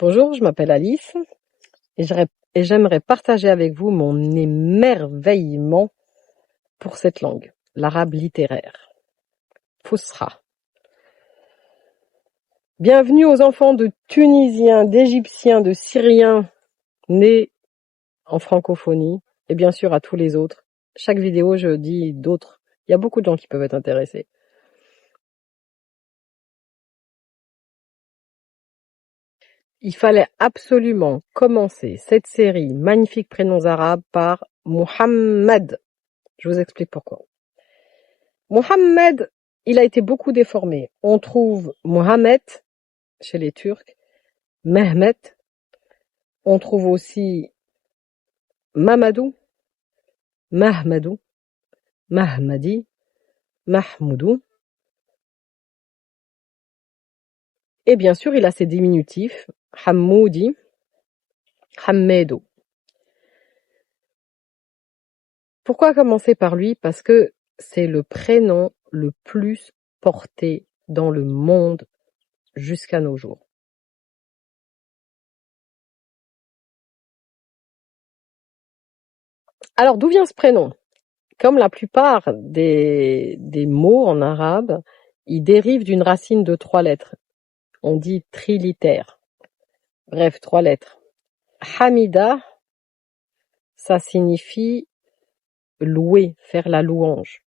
Bonjour, je m'appelle Alice et j'aimerais partager avec vous mon émerveillement pour cette langue, l'arabe littéraire. Fusra. Bienvenue aux enfants de Tunisiens, d'Égyptiens, de Syriens nés en francophonie et bien sûr à tous les autres. Chaque vidéo, je dis d'autres. Il y a beaucoup de gens qui peuvent être intéressés. Il fallait absolument commencer cette série Magnifiques prénoms arabes par Mohammed. Je vous explique pourquoi. Mohammed, il a été beaucoup déformé. On trouve Mohamed chez les Turcs, Mehmet, on trouve aussi Mamadou, Mahmadou, Mahmadi, Mahmoudou. Et bien sûr, il a ses diminutifs, Hammoudi, Hammedo. Pourquoi commencer par lui? Parce que c'est le prénom le plus porté dans le monde jusqu'à nos jours. Alors, d'où vient ce prénom? Comme la plupart des mots en arabe, ils dérivent d'une racine de 3 lettres. On dit trilitère. Bref, 3 lettres. Hamida, ça signifie louer, faire la louange.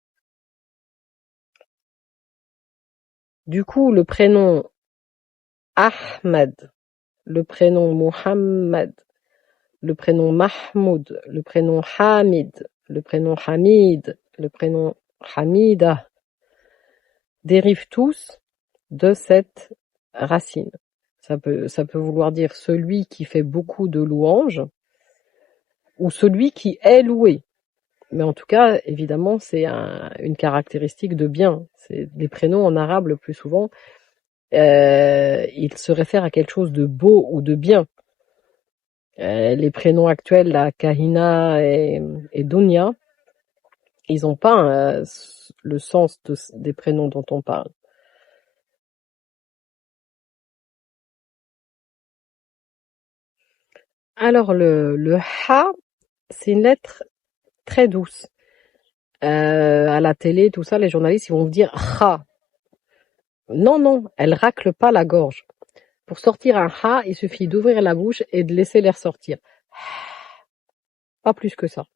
Du coup, le prénom Ahmed, le prénom Muhammad, le prénom Mahmoud, le prénom Hamid, le prénom Hamid, le prénom Hamida, dérivent tous de cette racine. Ça peut vouloir dire celui qui fait beaucoup de louanges ou celui qui est loué. Mais en tout cas, évidemment, c'est une caractéristique de bien. C'est les prénoms en arabe le plus souvent, ils se réfèrent à quelque chose de beau ou de bien. Les prénoms actuels, la Kahina et Dunya, ils n'ont pas le sens des prénoms dont on parle. Alors le ha, c'est une lettre très douce. À la télé, tout ça, les journalistes, ils vont vous dire ha. Non, elle racle pas la gorge. Pour sortir un ha, il suffit d'ouvrir la bouche et de laisser l'air sortir. Pas plus que ça.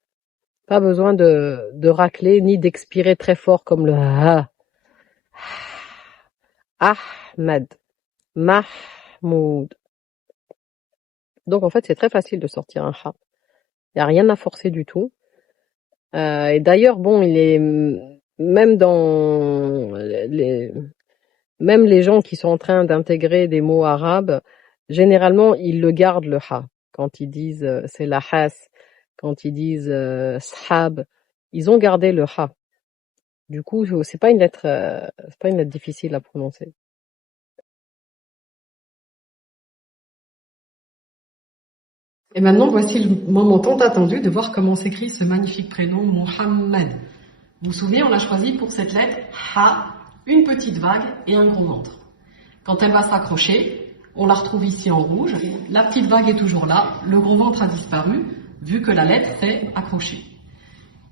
Pas besoin de racler ni d'expirer très fort comme le ha. Ahmed, Mahmoud. Donc en fait, c'est très facile de sortir un ha. Il n'y a rien à forcer du tout. Et d'ailleurs, bon, il est même dans même les gens qui sont en train d'intégrer des mots arabes, généralement, ils le gardent le ha. Quand ils disent c'est la has, quand ils disent shab, ils ont gardé le ha. Du coup, c'est pas une lettre difficile à prononcer. Et maintenant, voici le moment tant attendu de voir comment s'écrit ce magnifique prénom Mohammed. Vous vous souvenez, on l'a choisi pour cette lettre ha, une petite vague et un gros ventre. Quand elle va s'accrocher, on la retrouve ici en rouge. La petite vague est toujours là, le gros ventre a disparu, vu que la lettre s'est accrochée.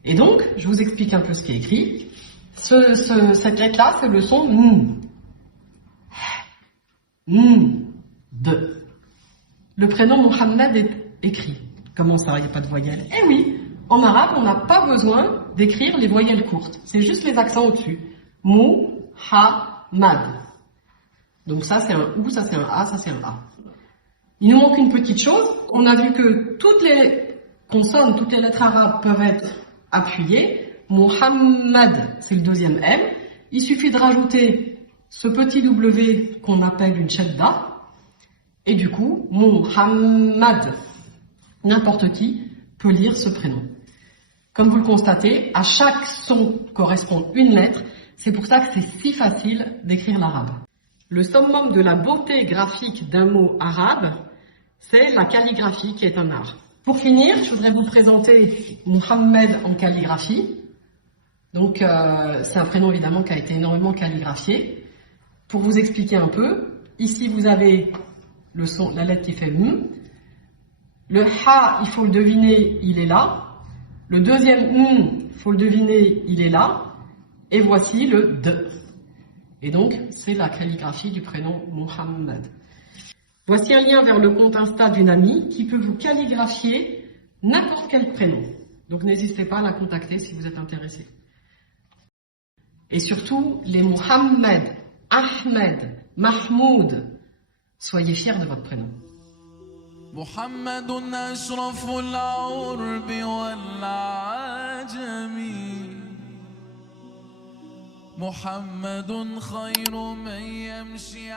Et donc, je vous explique un peu ce qui est écrit. Cette lettre-là, c'est le son de. Le prénom Mohammed est écrit. Comment ça, il n'y a pas de voyelles? Eh oui, en arabe, on n'a pas besoin d'écrire les voyelles courtes. C'est juste les accents au-dessus. Mou, ha, mad. Donc ça, c'est un ou, ça, c'est un a, ça, c'est un a. Il nous manque une petite chose. On a vu que toutes les consonnes, toutes les lettres arabes peuvent être appuyées. Mohammed, c'est le deuxième M. Il suffit de rajouter ce petit W qu'on appelle une shadda. Et du coup, Mohammed, n'importe qui peut lire ce prénom. Comme vous le constatez, à chaque son correspond une lettre. C'est pour ça que c'est si facile d'écrire l'arabe. Le summum de la beauté graphique d'un mot arabe, c'est la calligraphie qui est un art. Pour finir, je voudrais vous présenter Mohammed en calligraphie. Donc, c'est un prénom évidemment qui a été énormément calligraphié. Pour vous expliquer un peu, ici vous avez le son, la lettre qui fait M. Le Ha, il faut le deviner, il est là. Le deuxième M, il faut le deviner, il est là. Et voici le D. Et donc, c'est la calligraphie du prénom Mohammed. Voici un lien vers le compte Insta d'une amie qui peut vous calligraphier n'importe quel prénom. Donc, n'hésitez pas à la contacter si vous êtes intéressé. Et surtout, les Mohammed, Ahmed, Mahmoud, soyez fiers de votre prénom. محمد أشرف العرب والعجم محمد خير من يمشي